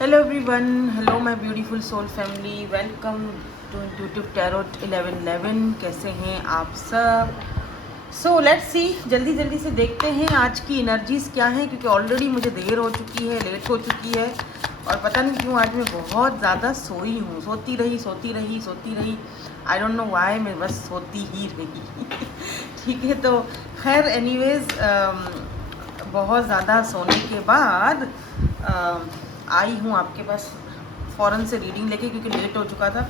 Hello everyone, hello my beautiful soul family, welcome to intuitive tarot 1111। कैसे हैं आप सब? सो लेट्स सी, जल्दी जल्दी से देखते हैं आज की एनर्जीज क्या हैं, क्योंकि ऑलरेडी मुझे देर हो चुकी है, लेट हो चुकी है और पता नहीं क्यों आज मैं बहुत ज़्यादा सोई हूँ, सोती रही। आई डोंट नो व्हाई, मैं बस सोती ही रही। ठीक है, तो खैर एनीवेज बहुत ज़्यादा सोने के बाद आई हूँ आपके पास फ़ौरन से रीडिंग लेके, क्योंकि लेट हो चुका था।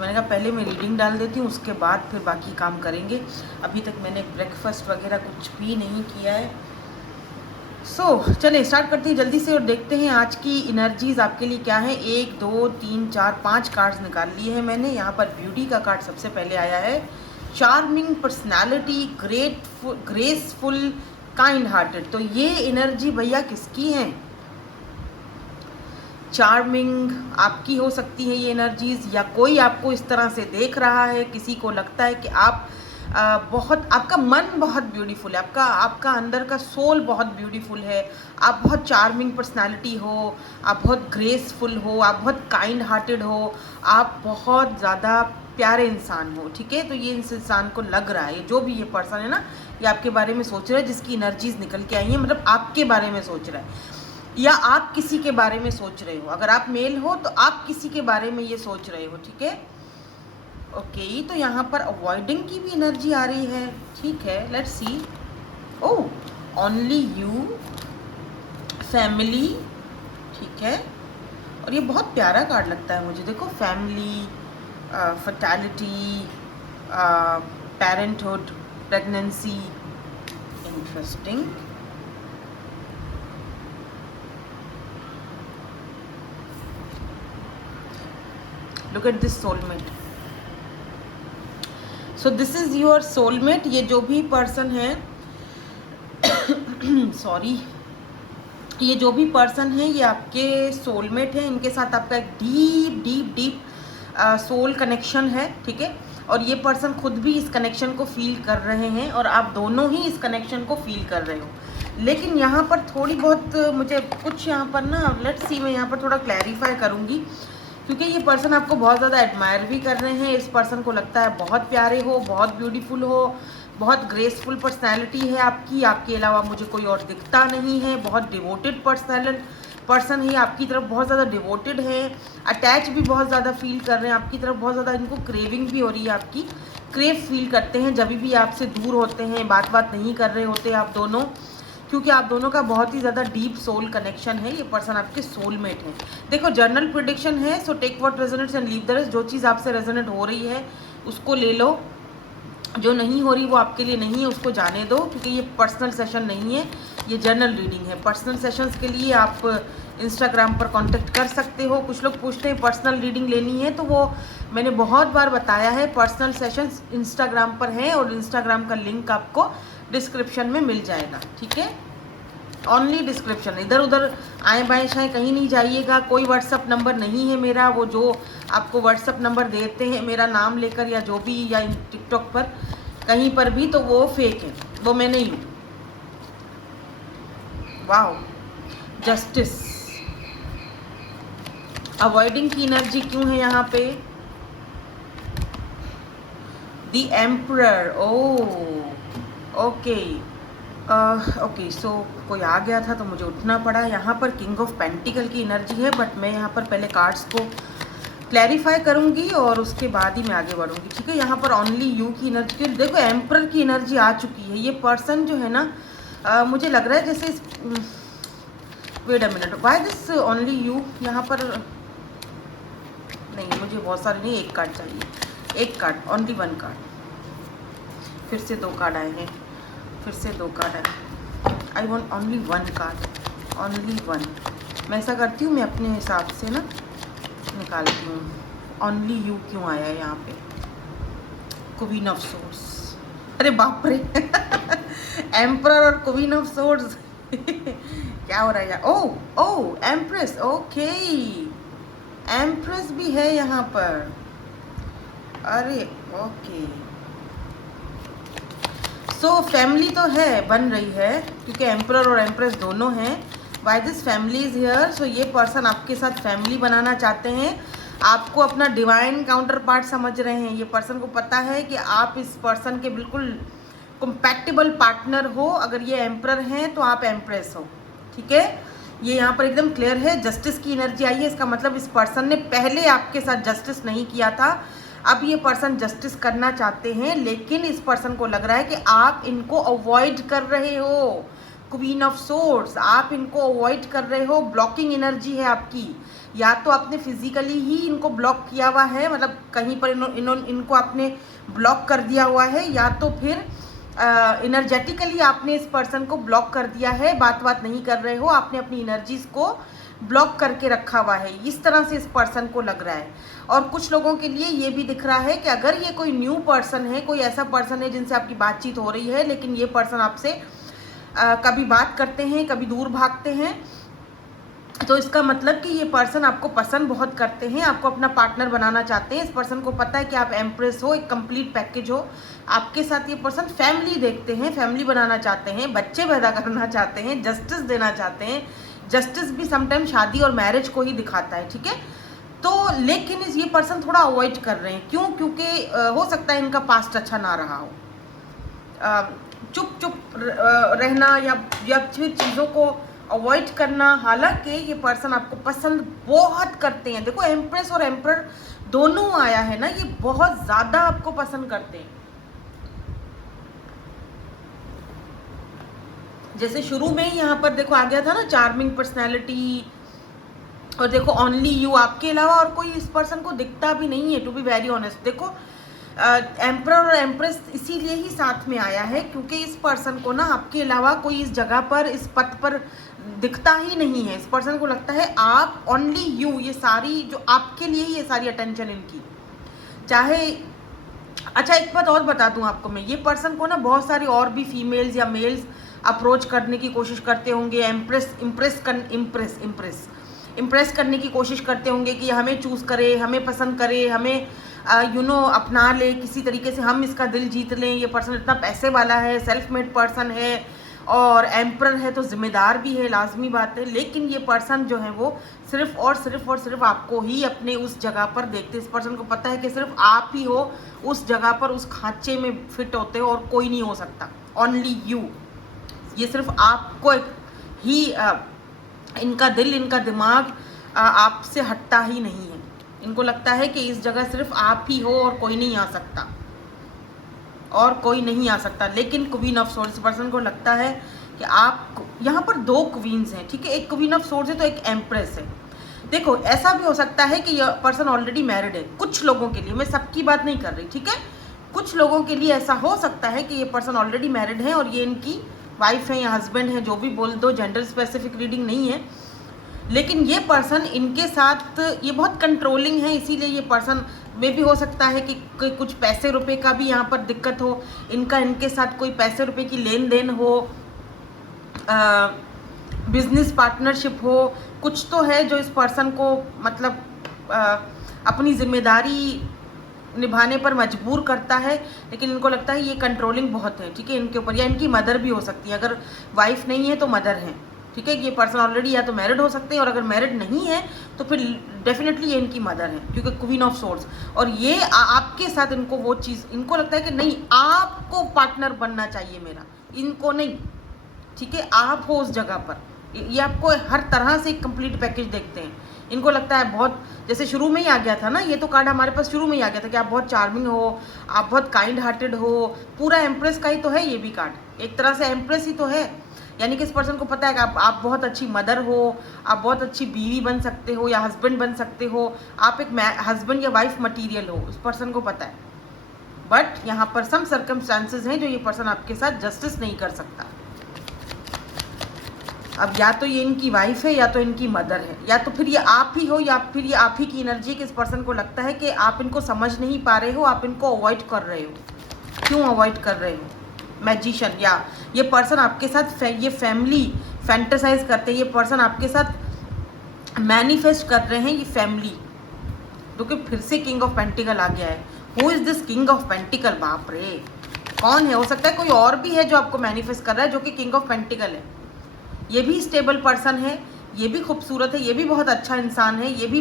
मैंने कहा पहले मैं रीडिंग डाल देती हूँ, उसके बाद फिर बाकी काम करेंगे। अभी तक मैंने ब्रेकफास्ट वगैरह कुछ भी नहीं किया है। चलिए स्टार्ट करते हैं जल्दी से और देखते हैं आज की एनर्जीज आपके लिए क्या है। 1 2 3 4 5 कार्ड्स निकाल लिए हैं मैंने। यहाँ पर ब्यूटी का कार्ड सबसे पहले आया है। Charming personality, graceful, kind hearted. तो ये एनर्जी भैया किसकी है? चार्मिंग आपकी हो सकती है ये एनर्जीज, या कोई आपको इस तरह से देख रहा है, किसी को लगता है कि आप बहुत, आपका मन बहुत ब्यूटीफुल है, आपका अंदर का सोल बहुत ब्यूटीफुल है, आप बहुत चार्मिंग पर्सनालिटी हो, आप बहुत ग्रेसफुल हो, आप बहुत काइंड हार्टेड हो, आप बहुत ज़्यादा प्यारे इंसान हो। ठीक है, तो ये इस इंसान को लग रहा है, जो भी ये पर्सन है ना, ये आपके बारे में सोच रहा है, जिसकी एनर्जीज निकल के आई हैं, मतलब आपके बारे में सोच रहा है, या आप किसी के बारे में सोच रहे हो। अगर आप मेल हो तो आप किसी के बारे में ये सोच रहे हो। ठीक है, ओके। तो यहाँ पर अवॉइडिंग की भी एनर्जी आ रही है। ठीक है, let's see. Oh, only you, family. ठीक है, और ये बहुत प्यारा कार्ड लगता है मुझे। देखो, family, fertility, parenthood, pregnancy. Interesting. Look at this soulmate. So this is your soulmate. ये जो भी पर्सन है सॉरी, ये जो भी पर्सन है ये आपके सोलमेट है। इनके साथ आपका एक deep deep deep soul connection है। ठीक है, और ये पर्सन खुद भी इस कनेक्शन को फील कर रहे हैं और आप दोनों ही इस कनेक्शन को फील कर रहे हो। लेकिन यहाँ पर थोड़ी बहुत मुझे कुछ यहाँ पर ना, लेट्स सी, मैं यहाँ पर थोड़ा क्लैरिफाई करूँगी, क्योंकि ये पर्सन आपको बहुत ज़्यादा एडमायर भी कर रहे हैं। इस पर्सन को लगता है बहुत प्यारे हो, बहुत ब्यूटीफुल हो, बहुत ग्रेसफुल पर्सनैलिटी है आपकी, आपके अलावा मुझे कोई और दिखता नहीं है। बहुत डिवोटेड पर्सन है, आपकी तरफ बहुत ज़्यादा डिवोटेड है, अटैच भी बहुत ज़्यादा फील कर रहे हैं आपकी तरफ, बहुत ज़्यादा इनको क्रेविंग भी हो रही है आपकी, क्रेव फील करते हैं जब भी आपसे दूर होते हैं, बात नहीं कर रहे होते आप दोनों, क्योंकि आप दोनों का बहुत ही ज़्यादा डीप सोल कनेक्शन है। ये पर्सन आपके सोलमेट है। देखो, जर्नल प्रिडिक्शन है, so take what resonates and leave the rest. जो चीज़ आपसे रेजोनेट हो रही है उसको ले लो, जो नहीं हो रही वो आपके लिए नहीं है, उसको जाने दो, क्योंकि ये पर्सनल सेशन नहीं है, ये जर्नल रीडिंग है। पर्सनल सेशंस के लिए आप इंस्टाग्राम पर कांटेक्ट कर सकते हो। कुछ लोग पूछते हैं पर्सनल रीडिंग लेनी है, तो वो मैंने बहुत बार बताया है, पर्सनल सेशंस इंस्टाग्राम पर है और इंस्टाग्राम का लिंक आपको डिस्क्रिप्शन में मिल जाएगा। ठीक है, ऑनली डिस्क्रिप्शन, इधर उधर आए बाएँ शाएँ कहीं नहीं जाइएगा। कोई व्हाट्सअप नंबर नहीं है मेरा, वो जो आपको व्हाट्सअप नंबर देते हैं मेरा नाम लेकर या जो भी, या टिकटॉक पर कहीं पर भी, तो वो फेक है, वो मैं नहीं हूँ। Wow, justice. अवॉइडिंग की एनर्जी क्यों है यहाँ पे? The emperor. Oh, okay okay. So कोई आ गया था तो मुझे उठना पड़ा। यहाँ पर किंग ऑफ पेंटिकल की एनर्जी है, बट मैं यहाँ पर पहले कार्ड्स को क्लैरिफाई करूँगी और उसके बाद ही मैं आगे बढ़ूँगी। ठीक है, यहाँ पर ओनली यू की एनर्जी, देखो एम्परर की एनर्जी आ चुकी है। ये पर्सन जो है ना, मुझे लग रहा है जैसे wait a minute, why this only you यहाँ पर? नहीं, मुझे बहुत सारे नहीं, एक कार्ड चाहिए, एक कार्ड, ओनली वन कार्ड। फिर से 2 कार्ड आए हैं, फिर से 2 कार्ड आए। I want only one card, only one. मैं ऐसा करती हूँ, मैं अपने हिसाब से ना निकालती हूँ। ओनली यू क्यों आया है यहाँ पे? Queen of swords. अरे बाप रे एम्परर और क्वीन ऑफ सोर्ड्स क्या हो रहा है यार? ओह ओह, एम्प्रेस। ओके, एम्प्रेस भी है यहाँ पर। अरे ओके, सो फैमिली तो है, बन रही है, क्योंकि एम्परर और एम्प्रेस दोनों हैं। Why this family is here. So ये पर्सन आपके साथ फैमिली बनाना चाहते हैं, आपको अपना डिवाइन काउंटर पार्ट समझ रहे हैं। ये पर्सन को पता है कि आप इस पर्सन के बिल्कुल कंपैटिबल पार्टनर हो। अगर ये एम्परर हैं तो आप एम्प्रेस हो, ठीक है। ये यहाँ पर एकदम क्लियर है। जस्टिस की एनर्जी आई है, इसका मतलब इस पर्सन ने पहले आपके साथ जस्टिस नहीं किया था, अब ये पर्सन जस्टिस करना चाहते हैं, लेकिन इस पर्सन को लग रहा है कि आप इनको अवॉइड कर रहे हो। क्वीन ऑफ सोर्ड्स, आप इनको अवॉइड कर रहे हो, ब्लॉकिंग एनर्जी है आपकी। या तो आपने फिजिकली ही इनको ब्लॉक किया हुआ है, मतलब कहीं पर इनको आपने ब्लॉक कर दिया हुआ है, या तो फिर एनर्जेटिकली आपने इस पर्सन को ब्लॉक कर दिया है, बात नहीं कर रहे हो, आपने अपनी एनर्जीज को ब्लॉक करके रखा हुआ है। इस तरह से इस पर्सन को लग रहा है। और कुछ लोगों के लिए ये भी दिख रहा है कि अगर ये कोई न्यू पर्सन है, कोई ऐसा पर्सन है जिनसे आपकी बातचीत हो रही है, लेकिन ये पर्सन आपसे कभी बात करते हैं, कभी दूर भागते हैं, तो इसका मतलब कि ये पर्सन आपको पसंद बहुत करते हैं, आपको अपना पार्टनर बनाना चाहते हैं। इस पर्सन को पता है कि आप एम्प्रेस हो, एक कंप्लीट पैकेज हो। आपके साथ ये पर्सन फैमिली देखते हैं, फैमिली बनाना चाहते हैं, बच्चे पैदा करना चाहते हैं, जस्टिस देना चाहते हैं। जस्टिस भी समटाइम शादी और मैरिज को ही दिखाता है, ठीक है। तो लेकिन ये पर्सन थोड़ा अवॉइड कर रहे हैं। क्यों? क्योंकि हो सकता है इनका पास्ट अच्छा ना रहा हो, चुप चुप रहना या फिर चीज़ों को अवॉइड करना। हालांकि ये पर्सन आपको पसंद बहुत करते हैं। देखो एम्प्रेस और एम्परर दोनों आया है ना, ये बहुत ज़्यादा आपको पसंद करते हैं। जैसे शुरू में ही यहाँ पर देखो आ गया था ना, चार्मिंग पर्सनैलिटी, और देखो ओनली यू, आपके अलावा और कोई इस पर्सन को दिखता भी नहीं है, टू बी वेरी ऑनेस्ट। देखो एम्परर और एम्प्रेस इसीलिए ही साथ में आया है क्योंकि इस पर्सन को ना आपके अलावा कोई इस जगह पर, इस पथ पर दिखता ही नहीं है। इस पर्सन को लगता है आप ओनली यू, ये सारी जो आपके लिए ही ये सारी अटेंशन इनकी। चाहे अच्छा एक बात और बता दूं आपको मैं, ये पर्सन को ना बहुत सारी और भी फीमेल्स या मेल्स अप्रोच करने की कोशिश करते होंगे, इम्प्रेस करने की कोशिश करते होंगे कि हमें चूज़ करे, हमें पसंद करे, हमें अपना ले, किसी तरीके से हम इसका दिल जीत लें। ये पर्सन इतना पैसे वाला है, सेल्फ मेड पर्सन है, और एम्परर है तो जिम्मेदार भी है, लाजमी बात है। लेकिन ये पर्सन जो है वो सिर्फ और सिर्फ आपको ही अपने उस जगह पर देखते। इस पर्सन को पता है कि सिर्फ आप ही हो उस जगह पर, उस खांचे में फिट होते हो, और कोई नहीं हो सकता, ओनली यू। ये सिर्फ आपको ही इनका दिल, इनका दिमाग आपसे हटता ही नहीं है। इनको लगता है कि इस जगह सिर्फ आप ही हो और कोई नहीं आ सकता, और कोई नहीं आ सकता। लेकिन क्वीन ऑफ सोर्ड्स पर्सन को लगता है कि आप, यहाँ पर दो क्वींस हैं, ठीक है, एक क्वीन ऑफ सोर्ड्स है तो एक एम्प्रेस है। देखो ऐसा भी हो सकता है कि यह पर्सन ऑलरेडी मैरिड है, कुछ लोगों के लिए, मैं सबकी बात नहीं कर रही, ठीक है। कुछ लोगों के लिए ऐसा हो सकता है कि ये पर्सन ऑलरेडी मैरिड है और ये इनकी वाइफ है या हस्बैंड है, जो भी बोल दो, जेंडर स्पेसिफिक रीडिंग नहीं है। लेकिन ये पर्सन इनके साथ ये बहुत कंट्रोलिंग है, इसीलिए ये पर्सन में भी हो सकता है कि कुछ पैसे रुपए का भी यहाँ पर दिक्कत हो, इनके साथ कोई पैसे रुपए की लेन देन हो, बिजनेस पार्टनरशिप हो, कुछ तो है जो इस पर्सन को मतलब अपनी जिम्मेदारी निभाने पर मजबूर करता है। लेकिन इनको लगता है ये कंट्रोलिंग बहुत है, ठीक है, इनके ऊपर। या इनकी मदर भी हो सकती है, अगर वाइफ नहीं है तो मदर है, ठीक है। ये पर्सन ऑलरेडी या तो मैरिड हो सकते हैं, और अगर मैरिड नहीं है तो फिर डेफिनेटली ये इनकी मदर है, क्योंकि क्वीन ऑफ सोर्ड्स। और ये आपके साथ इनको वो चीज़, इनको लगता है कि नहीं आपको पार्टनर बनना चाहिए मेरा, इनको नहीं, ठीक है, आप हो उस जगह पर। ये आपको हर तरह से एक कंप्लीट पैकेज देखते हैं। इनको लगता है बहुत, जैसे शुरू में ही आ गया था ना, ये तो कार्ड हमारे पास शुरू में ही आ गया था कि आप बहुत चार्मिंग हो, आप बहुत काइंड हार्टेड हो, पूरा एम्प्रेस का ही तो है ये भी कार्ड, एक तरह से एम्प्रेस ही तो है। यानी कि इस पर्सन को पता है कि आप बहुत अच्छी मदर हो, आप बहुत अच्छी बीवी बन सकते हो या हस्बैंड बन सकते हो, आप एक हस्बैंड या वाइफ मटीरियल हो, इस पर्सन को पता है। बट यहाँ पर सम सर्कमस्टांसेस हैं जो ये पर्सन आपके साथ जस्टिस नहीं कर सकता। अब या तो ये इनकी वाइफ है या तो इनकी मदर है, या तो फिर ये आप ही हो, या फिर ये आप ही की एनर्जी कि इस पर्सन को लगता है कि आप इनको समझ नहीं पा रहे हो, आप इनको अवॉइड कर रहे हो। क्यों अवॉइड कर रहे हो? मैजिशियन, या ये पर्सन आपके साथ ये फैमिली फैंटेसाइज करते हैं, ये पर्सन आपके साथ मैनिफेस्ट कर रहे हैं ये फैमिली, क्योंकि फिर से किंग ऑफ पेंटिकल आ गया है। Who is this king of pentacle? बाप रे, कौन है? हो सकता है कोई और भी है जो आपको मैनिफेस्ट कर रहा है, जो कि किंग ऑफ पेंटिकल है। ये भी स्टेबल पर्सन है, ये भी खूबसूरत है, ये भी बहुत अच्छा इंसान है, ये भी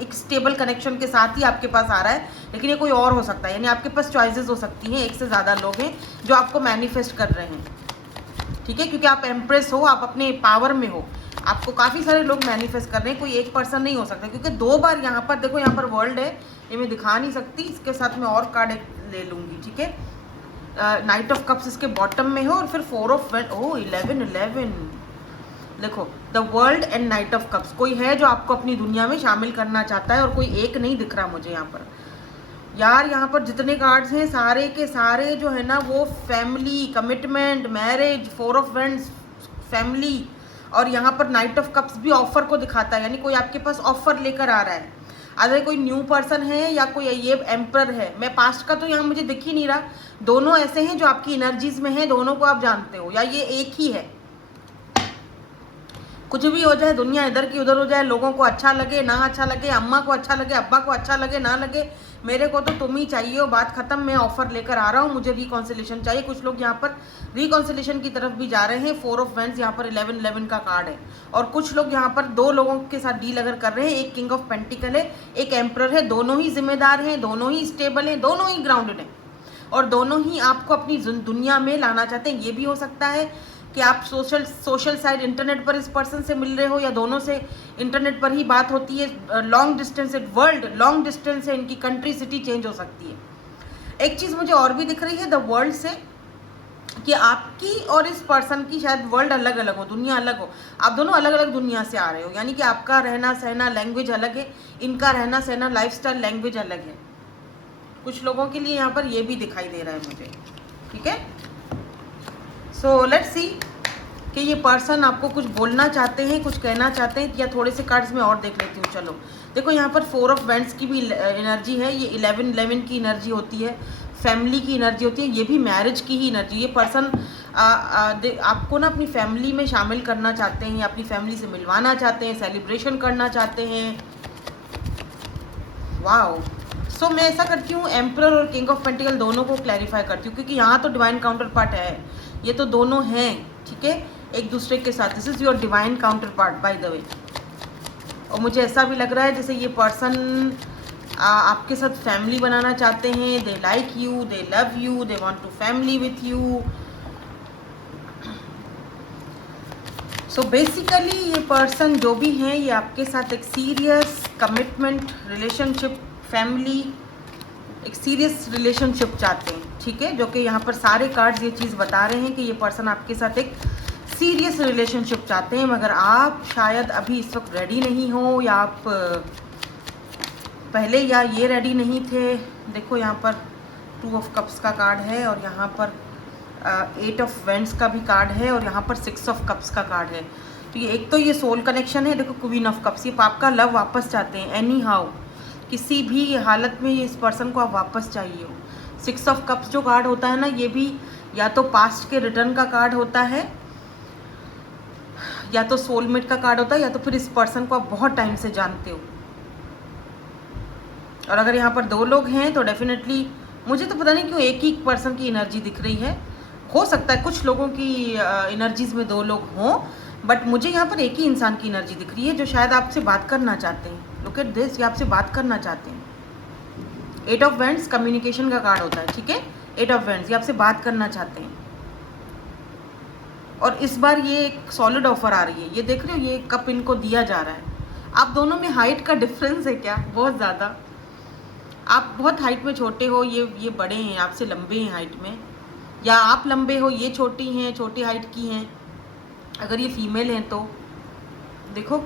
एक स्टेबल कनेक्शन के साथ ही आपके पास आ रहा है, लेकिन ये कोई और हो सकता है। यानी आपके पास चॉइसेस हो सकती हैं, एक से ज़्यादा लोग हैं जो आपको मैनिफेस्ट कर रहे हैं, ठीक है, क्योंकि आप एम्प्रेस हो, आप अपने पावर में हो, आपको काफ़ी सारे लोग मैनिफेस्ट कर रहे हैं, कोई एक पर्सन नहीं हो सकता, क्योंकि 2 बार यहाँ पर देखो, यहाँ पर वर्ल्ड है, ये मैं दिखा नहीं सकती, इसके साथ मैं और कार्ड ले लूँगी, ठीक है। नाइट ऑफ कप्स इसके बॉटम में हो, और फिर 4 ऑफ ओ 11 देखो, the world and night of cups, कोई है जो आपको अपनी दुनिया में शामिल करना चाहता है, और कोई एक नहीं दिख रहा मुझे यहाँ पर यार। यहाँ पर जितने कार्ड्स हैं सारे के सारे जो है ना, वो family, commitment, marriage, 4 of wands, family, और यहाँ पर नाइट ऑफ कप्स भी ऑफर को दिखाता है, यानी कोई आपके पास ऑफर लेकर आ रहा है। अगर कोई न्यू पर्सन है या कोई ये एम्पर है, मैं पास्ट का तो यहाँ मुझे दिख ही नहीं रहा, दोनों ऐसे हैं जो आपकी एनर्जीज में है, दोनों को आप जानते हो, या ये एक ही है। कुछ भी हो जाए, दुनिया इधर की उधर हो जाए, लोगों को अच्छा लगे ना अच्छा लगे, अम्मा को अच्छा लगे, अब्बा को अच्छा लगे ना लगे, मेरे को तो तुम ही चाहिए हो, बात खत्म, मैं ऑफर लेकर आ रहा हूँ, मुझे रिकॉन्सिलेशन चाहिए। कुछ लोग यहाँ पर रिकॉन्सिलेशन की तरफ भी जा रहे हैं। 4 ऑफ वैंड्स यहाँ पर 11 का कार्ड है, और कुछ लोग यहाँ पर 2 लोगों के साथ डील अगर कर रहे हैं, एक किंग ऑफ पेंटिकल है, एक एम्परर है, दोनों ही जिम्मेदार हैं, दोनों ही स्टेबल हैं, दोनों ही ग्राउंडेड हैं, और दोनों ही आपको अपनी दुनिया में लाना चाहते हैं। ये भी हो सकता है कि आप सोशल साइड इंटरनेट पर इस पर्सन से मिल रहे हो, या दोनों से इंटरनेट पर ही बात होती है। लॉन्ग डिस्टेंस है, वर्ल्ड लॉन्ग डिस्टेंस है, इनकी कंट्री सिटी चेंज हो सकती है। एक चीज़ मुझे और भी दिख रही है द वर्ल्ड से, कि आपकी और इस पर्सन की शायद वर्ल्ड अलग अलग हो, दुनिया अलग हो, आप दोनों अलग अलग दुनिया से आ रहे हो, यानी कि आपका रहना सहना लैंग्वेज अलग है, इनका रहना सहना लाइफस्टाइल लैंग्वेज अलग है। कुछ लोगों के लिए यहाँ पर ये भी दिखाई दे रहा है मुझे, ठीक है। सो लेट्स सी कि ये पर्सन आपको कुछ बोलना चाहते हैं, कुछ कहना चाहते हैं, या थोड़े से कार्ड्स में और देख लेती हूँ। चलो देखो, यहाँ पर 4 ऑफ वैंड्स की भी एनर्जी है, ये 11 की एनर्जी होती है, फैमिली की एनर्जी होती है, ये भी मैरिज की ही एनर्जी। ये पर्सन आपको ना अपनी फैमिली में शामिल करना चाहते हैं, या अपनी फैमिली से मिलवाना चाहते हैं, सेलिब्रेशन करना चाहते हैं। वाओ। सो मैं ऐसा करती हूँ, एम्परर और किंग ऑफ पेंटिकल दोनों को क्लैरिफाई करती हूँ, क्योंकि यहाँ तो डिवाइन काउंटर पार्ट है, ये तो दोनों हैं, ठीक है, एक दूसरे के साथ। This is your divine counter part by the way. और मुझे ऐसा भी लग रहा है जैसे ये पर्सन आपके साथ फैमिली बनाना चाहते हैं, they like you, they love you, they want to family with you. So basically ये पर्सन जो भी हैं, ये आपके साथ एक सीरियस कमिटमेंट, रिलेशनशिप, फैमिली, एक सीरियस रिलेशनशिप चाहते हैं, ठीक है, जो कि यहाँ पर सारे कार्ड्स ये चीज़ बता रहे हैं कि ये पर्सन आपके साथ एक सीरियस रिलेशनशिप चाहते हैं, मगर आप शायद अभी इस वक्त रेडी नहीं हो, या आप पहले या ये रेडी नहीं थे। देखो यहाँ पर 2 ऑफ कप्स का कार्ड है, और यहाँ पर 8 ऑफ वैंड्स का भी कार्ड है, और यहाँ पर 6 ऑफ कप्स का कार्ड है। तो ये एक तो ये सोल कनेक्शन है, देखो क्वीन ऑफ कप्स, ये आपका लव वापस चाहते हैं, एनी हाउ, किसी भी हालत में इस पर्सन को आप वापस चाहिए हो। 6 ऑफ कप्स जो कार्ड होता है ना, ये भी या तो पास्ट के रिटर्न का कार्ड होता है, या तो सोलमेट का कार्ड होता है, या तो फिर इस पर्सन को आप बहुत टाइम से जानते हो। और अगर यहाँ पर 2 लोग हैं तो डेफिनेटली मुझे तो पता नहीं क्यों एक ही पर्सन की एनर्जी दिख रही है। हो सकता है कुछ लोगों की एनर्जीज में 2 लोग हों, बट मुझे यहाँ पर एक ही इंसान की एनर्जी दिख रही है, जो शायद आपसे बात करना चाहते हैं। लुक एट दिस, ये आपसे बात करना चाहते हैं। 8 ऑफ वैंड्स कम्युनिकेशन का कार्ड होता है, ठीक है, 8 ऑफ वैंड्स, ये आपसे बात करना चाहते हैं। और इस बार ये एक सॉलिड ऑफर आ रही है, ये देख रहे हो, ये कप इनको दिया जा रहा है। आप दोनों में हाइट का डिफरेंस है क्या? बहुत ज़्यादा। आप बहुत हाइट में छोटे हो, ये बड़े हैं, आपसे लंबे हैं हाइट में, या आप लंबे हो, ये छोटी हैं, छोटी हाइट की हैं। अगर ये फीमेल हैं तो देखो,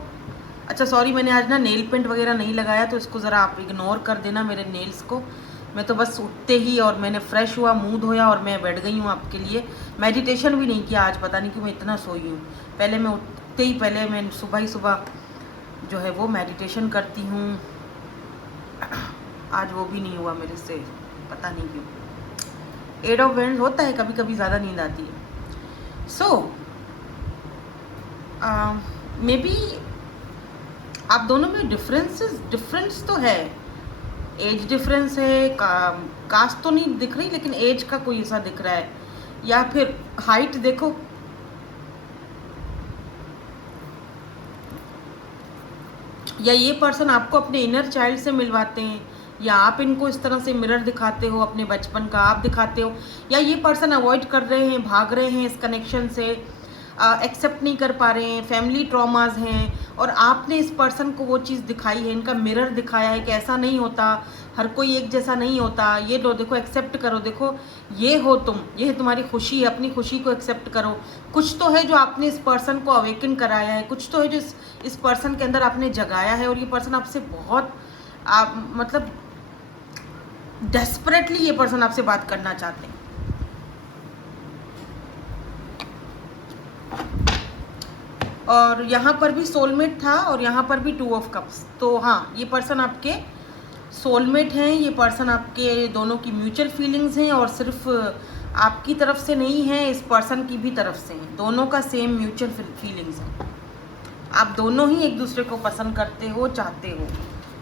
अच्छा सॉरी, मैंने आज ना नेल पेंट वगैरह नहीं लगाया, तो इसको ज़रा आप इग्नोर कर देना मेरे नेल्स को। मैं तो बस उठते ही और मैंने फ्रेश हुआ, मुंह धोया और मैं बैठ गई हूँ आपके लिए। मेडिटेशन भी नहीं किया आज, पता नहीं क्यों मैं इतना सोई हूँ। पहले मैं उठते ही पहले मैं सुबह ही सुबह जो है वो मेडिटेशन करती हूँ, आज वो भी नहीं हुआ मेरे से, पता नहीं क्यों। 8 ऑफ वैंड्स होता है, कभी कभी ज़्यादा नींद आती है। सो मे बी आप दोनों में डिफरेंस तो है, एज डिफरेंस है, कास्ट तो नहीं दिख रही, लेकिन एज का कोई ऐसा दिख रहा है, या फिर हाइट देखो, या ये पर्सन आपको अपने इनर चाइल्ड से मिलवाते हैं, या आप इनको इस तरह से मिरर दिखाते हो अपने बचपन का, आप दिखाते हो, या ये पर्सन अवॉइड कर रहे हैं, भाग रहे हैं इस कनेक्शन से, एक्सेप्ट नहीं कर पा रहे हैं, फैमिली ट्रॉमाज हैं, और आपने इस पर्सन को वो चीज़ दिखाई है, इनका मिरर दिखाया है कि ऐसा नहीं होता, हर कोई एक जैसा नहीं होता, ये लो देखो एक्सेप्ट करो, देखो ये हो तुम, ये है तुम्हारी खुशी है, अपनी खुशी को एक्सेप्ट करो। कुछ तो है जो आपने इस पर्सन को अवेकन कराया है, कुछ तो है जो इस पर्सन के अंदर आपने जगाया है, और ये पर्सन आपसे बहुत मतलब डेस्परेटली ये पर्सन आपसे बात करना चाहते हैं। और यहाँ पर भी सोलमेट था और यहाँ पर भी 2 ऑफ कप्स। तो हाँ, ये पर्सन आपके सोलमेट हैं, ये पर्सन आपके दोनों की म्यूचुअल फीलिंग्स हैं, और सिर्फ आपकी तरफ से नहीं है, इस पर्सन की भी तरफ से हैं, दोनों का सेम म्यूचुअल फीलिंग्स है। आप दोनों ही एक दूसरे को पसंद करते हो, चाहते हो।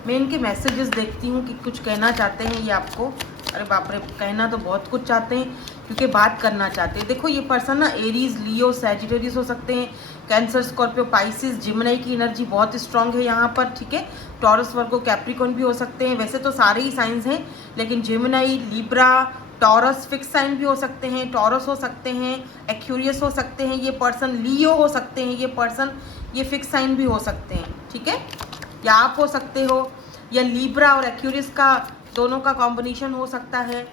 मैं इनके मैसेजेस देखती हूँ कि कुछ कहना चाहते हैं ये आपको। अरे बाप रे, कहना तो बहुत कुछ चाहते हैं, क्योंकि बात करना चाहते हैं। देखो ये पर्सन ना एरीज, लियो, सैजिटेरियस हो सकते हैं, कैंसर, स्कॉर्पियो, पाइसिस, जिमनाई की एनर्जी बहुत स्ट्रांग है यहाँ पर, ठीक है। टॉरस, वर्गो, कैप्रिकॉर्न भी हो सकते हैं। वैसे तो सारे ही साइंस हैं, लेकिन Gemini, Libra, Taurus fix sign भी हो सकते हैं, टॉरस हो सकते हैं, एक्यूरियस हो सकते हैं ये पर्सन, लियो हो सकते हैं ये पर्सन, ये फिक्स साइन भी हो सकते हैं, ठीक है। या आप हो सकते हो, या लिब्रा और एक्यूरियस का दोनों का कॉम्बिनेशन हो सकता है।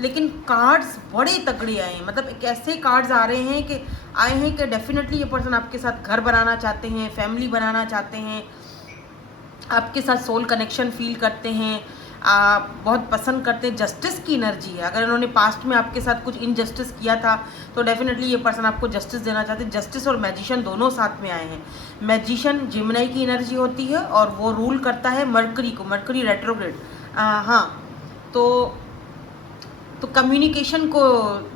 लेकिन कार्ड्स बड़े तगड़े आए हैं, मतलब एक ऐसे कार्ड्स आ रहे हैं कि डेफिनेटली ये पर्सन आपके साथ घर बनाना चाहते हैं, फैमिली बनाना चाहते हैं, आपके साथ सोल कनेक्शन फील करते हैं, आप बहुत पसंद करते हैं। जस्टिस की एनर्जी है, अगर इन्होंने पास्ट में आपके साथ कुछ इनजस्टिस किया था तो डेफिनेटली ये पर्सन आपको जस्टिस देना चाहते हैं। जस्टिस और मैजिशियन दोनों साथ में आए हैं। मैजिशियन जिमनाई की एनर्जी होती है और वो रूल करता है मरकरी को, मरकरी रेट्रोग्रेड। हाँ, तो कम्युनिकेशन को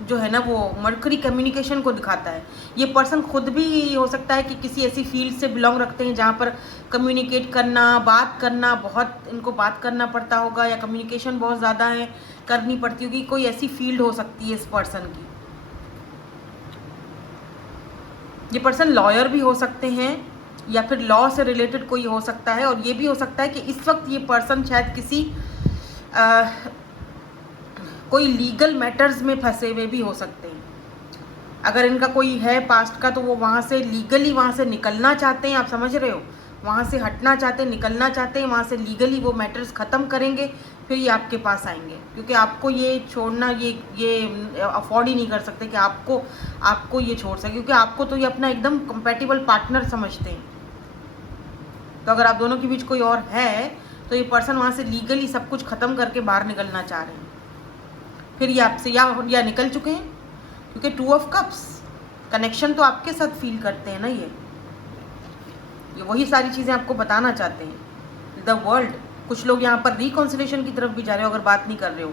जो है ना, वो मरकरी कम्युनिकेशन को दिखाता है। ये पर्सन खुद भी हो सकता है कि किसी ऐसी फील्ड से बिलोंग रखते हैं जहाँ पर कम्युनिकेट करना, बात करना, बहुत इनको बात करना पड़ता होगा, या कम्युनिकेशन बहुत ज़्यादा है, करनी पड़ती होगी। कोई ऐसी फील्ड हो सकती है इस पर्सन की। ये पर्सन लॉयर भी हो सकते हैं, या फिर लॉ से रिलेटेड कोई हो सकता है। और ये भी हो सकता है कि इस वक्त ये पर्सन शायद किसी कोई लीगल मैटर्स में फंसे हुए भी हो सकते हैं। अगर इनका कोई है पास्ट का, तो वो वहाँ से लीगली वहाँ से निकलना चाहते हैं, आप समझ रहे हो, वहाँ से हटना चाहते हैं, निकलना चाहते हैं, वहाँ से लीगली वो मैटर्स ख़त्म करेंगे, फिर ये आपके पास आएंगे। क्योंकि आपको ये छोड़ना, ये अफोर्ड ही नहीं कर सकते कि आपको ये छोड़ सके, क्योंकि आपको तो ये अपना एकदम कंपैटिबल पार्टनर समझते हैं। तो अगर आप दोनों के बीच कोई और है, तो ये पर्सन वहाँ से लीगली सब कुछ ख़त्म करके बाहर निकलना चाह रहे हैं। फिर ये आपसे या निकल चुके हैं, क्योंकि 2 ऑफ कप्स कनेक्शन तो आपके साथ फील करते हैं ना। ये वही सारी चीज़ें आपको बताना चाहते हैं। द वर्ल्ड, कुछ लोग यहाँ पर रिकॉन्सिलेशन की तरफ भी जा रहे हो अगर बात नहीं कर रहे हो,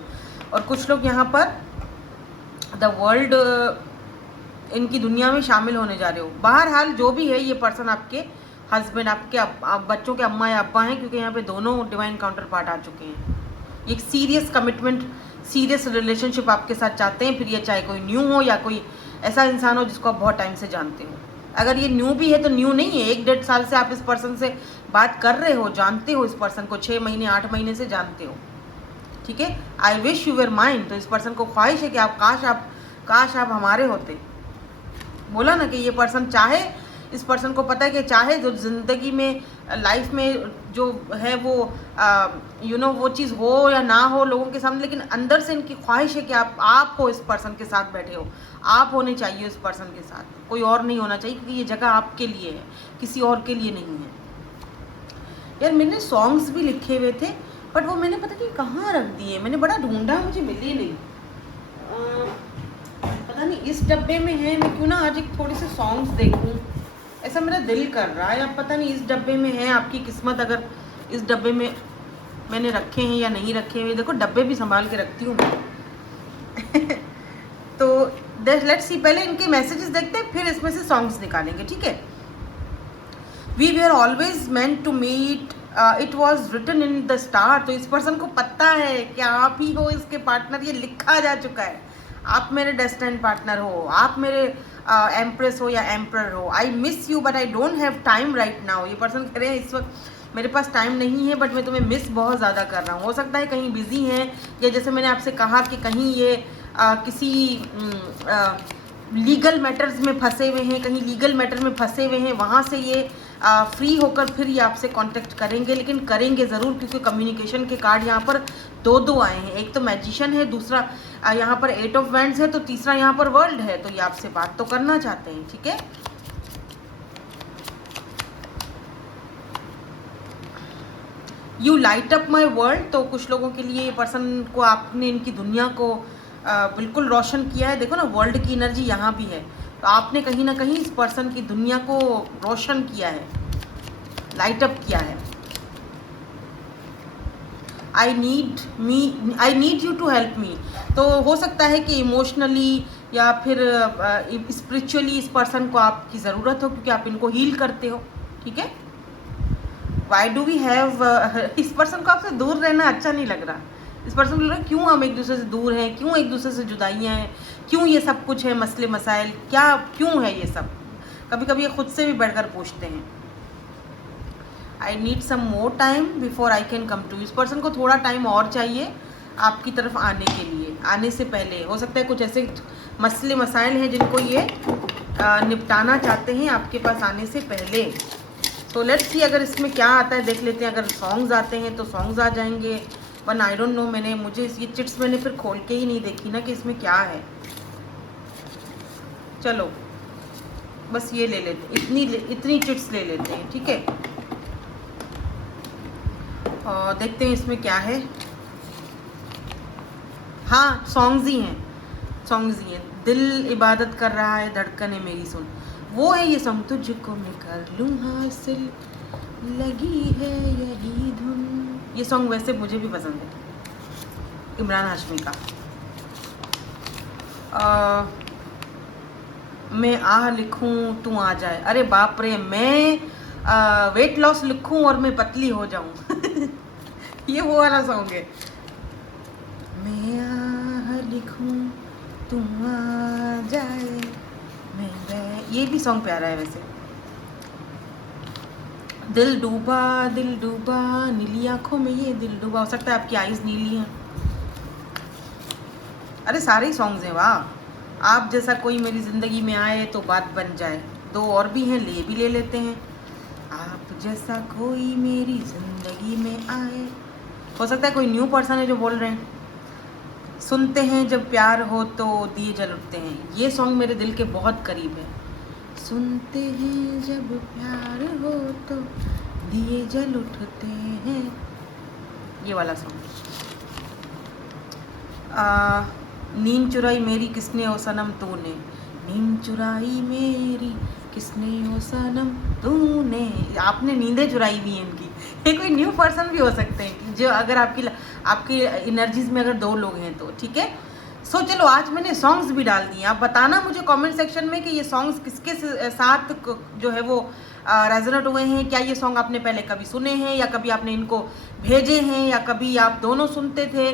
और कुछ लोग यहाँ पर द वर्ल्ड, इनकी दुनिया में शामिल होने जा रहे हो। बहरहाल जो भी है, ये पर्सन आपके हस्बैंड, आपके बच्चों के अम्मा या अब्बा हैं, क्योंकि यहाँ पे दोनों डिवाइन काउंटर पार्ट आ चुके हैं। एक सीरियस कमिटमेंट, सीरियस रिलेशनशिप आपके साथ चाहते हैं। फिर ये चाहे कोई न्यू हो या कोई ऐसा इंसान हो जिसको आप बहुत टाइम से जानते हो। अगर ये न्यू भी है तो न्यू नहीं है, 1-1.5 साल से आप इस पर्सन से बात कर रहे हो, जानते हो इस पर्सन को, 6 महीने 8 महीने से जानते हो, ठीक है। I wish you were mind, तो इस पर्सन को ख्वाहिश है कि काश आप हमारे होते। बोला ना कि ये पर्सन चाहे, इस पर्सन को पता है कि चाहे जो ज़िंदगी में, लाइफ में जो है वो वो चीज़ हो या ना हो लोगों के सामने, लेकिन अंदर से इनकी ख्वाहिश है कि आप हो इस पर्सन के साथ बैठे हो, आप होने चाहिए इस पर्सन के साथ, कोई और नहीं होना चाहिए, क्योंकि ये जगह आपके लिए है, किसी और के लिए नहीं है। यार मैंने सॉन्ग्स भी लिखे हुए थे, बट वो मैंने पता नहीं कहाँ रख दिए, मैंने बड़ा ढूंढा, मुझे मिले नहीं। पता नहीं इस डब्बे में है, मैं क्यों ना आज एक थोड़े से सॉन्ग्स देखूं, ऐसा मेरा दिल कर रहा है। अब पता नहीं इस डब्बे में है, आपकी किस्मत अगर इस डब्बे में मैंने रखे हैं या नहीं रखे हुए। देखो डब्बे भी संभाल के रखती हूँ तो लेट्स सी, पहले इनके मैसेजेस देखते हैं, फिर इसमें से सॉन्ग्स निकालेंगे, ठीक है। We were always meant to meet, it was written in the star. तो इस पर्सन को पता है कि आप ही हो इसके पार्टनर, ये लिखा जा चुका है, आप मेरे डेस्टिन्ड पार्टनर हो, आप मेरे एम्प्रेस हो या एम्प्रर हो। I miss you but I don't have time right now. ये पर्सन कह रहे हैं इस वक्त मेरे पास टाइम नहीं है, बट मैं तुम्हें मिस बहुत ज़्यादा कर रहा हूँ। हो सकता है कहीं बिज़ी हैं, या जैसे मैंने आपसे कहा कि कहीं ये किसी लीगल मैटर्स में फंसे हुए हैं, कहीं लीगल मैटर में फंसे हुए हैं, वहाँ से ये फ्री होकर फिर ये आपसे कांटेक्ट करेंगे, लेकिन करेंगे ज़रूर, क्योंकि कम्युनिकेशन के कार्ड यहाँ पर दो आए हैं। एक तो मैजिशियन है, दूसरा यहाँ पर 8 ऑफ वैंड्स है, तो तीसरा यहाँ पर वर्ल्ड है। तो ये आपसे बात तो करना चाहते हैं, ठीक है। You light up my world, तो कुछ लोगों के लिए ये पर्सन को आपने इनकी दुनिया को बिल्कुल रोशन किया है। देखो ना, वर्ल्ड की एनर्जी यहाँ भी है, तो आपने कहीं ना कहीं इस पर्सन की दुनिया को रोशन किया है, लाइट अप किया है। I need you to help me, तो हो सकता है कि इमोशनली या फिर स्पिरिचुअली इस पर्सन को आपकी ज़रूरत हो, क्योंकि आप इनको हील करते हो, ठीक है। वाई डू वी हैव, इस पर्सन को आपसे दूर रहना अच्छा नहीं लग रहा। इस पर्सन को लग रहा है क्यों हम एक दूसरे से दूर हैं, क्यों एक दूसरे से जुदाइयाँ हैं, क्यों ये सब कुछ है, मसले मसाइल क्या क्यों है ये सब। कभी कभी ये खुद से भी बढ़कर पूछते हैं। I need some more time before I can come to, इस पर्सन को थोड़ा टाइम और चाहिए आपकी तरफ आने के लिए, आने से पहले। हो सकता है कुछ ऐसे मसले मसाइल हैं जिनको ये निपटाना चाहते हैं आपके पास आने से पहले। तो लेट्स सी अगर इसमें क्या आता है, देख लेते हैं। अगर सॉन्ग्स आते हैं तो सॉन्ग्स आ जाएंगे, वन आई डोंट नो। मुझे ये चिट्स मैंने फिर खोल के ही नहीं देखी ना कि इसमें क्या है। चलो बस ये ले लेते, इतनी चिट्स ले लेते हैं, ठीक है। और देखते हैं इसमें क्या है। हाँ, सॉन्ग्स ही हैं, सॉन्ग्स ही हैं। दिल इबादत कर रहा है, धड़कने मेरी सुन, वो है ये सॉन्ग। तुझको मैं कर लूँ हासिल, लगी है यही धुन। ये सॉन्ग वैसे मुझे भी पसंद है, इमरान हाशमी का। मैं आह लिखूं तू आ जाए, अरे बाप रे, मैं वेट लॉस लिखूं और मैं पतली हो जाऊं। ये वो वाला सॉन्ग है। मैं आह लिखूं तू आ जाए, ये भी सॉन्ग प्यारा है वैसे। दिल डूबा नीली आंखों में ये दिल डूबा, हो सकता है आपकी आईज नीली हैं। अरे सारे ही सॉन्ग्स हैं, वाह। आप जैसा कोई मेरी ज़िंदगी में आए तो बात बन जाए, दो और भी हैं, ले लेते हैं। आप जैसा कोई मेरी ज़िंदगी में आए, हो सकता है कोई न्यू पर्सन है जो बोल रहे हैं। सुनते हैं जब प्यार हो तो दिए जल उठते हैं, ये सॉन्ग मेरे दिल के बहुत करीब है। सुनते हैं जब प्यार हो तो दिए जल उठते हैं, ये वाला सॉन्ग। नींद चुराई मेरी किसने ओ सनम तूने, नींद चुराई मेरी किसने ओ सनम तूने, आपने नींदें चुराई हुई हैं इनकी। ये कोई न्यू पर्सन भी हो सकते हैं जो अगर आपकी एनर्जीज में अगर दो लोग हैं तो, ठीक है। सो चलो आज मैंने सॉन्ग्स भी डाल दिए। आप बताना मुझे कमेंट सेक्शन में कि ये सॉन्ग्स किसके साथ जो है वो रेजोनेट हुए हैं। क्या ये सॉन्ग आपने पहले कभी सुने हैं, या कभी आपने इनको भेजे हैं, या कभी आप दोनों सुनते थे,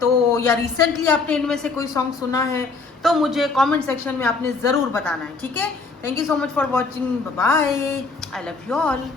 तो या रिसेंटली आपने इनमें से कोई सॉन्ग सुना है, तो मुझे कमेंट सेक्शन में आपने ज़रूर बताना है, ठीक है। Thank you so much for watching, bye, I love you all.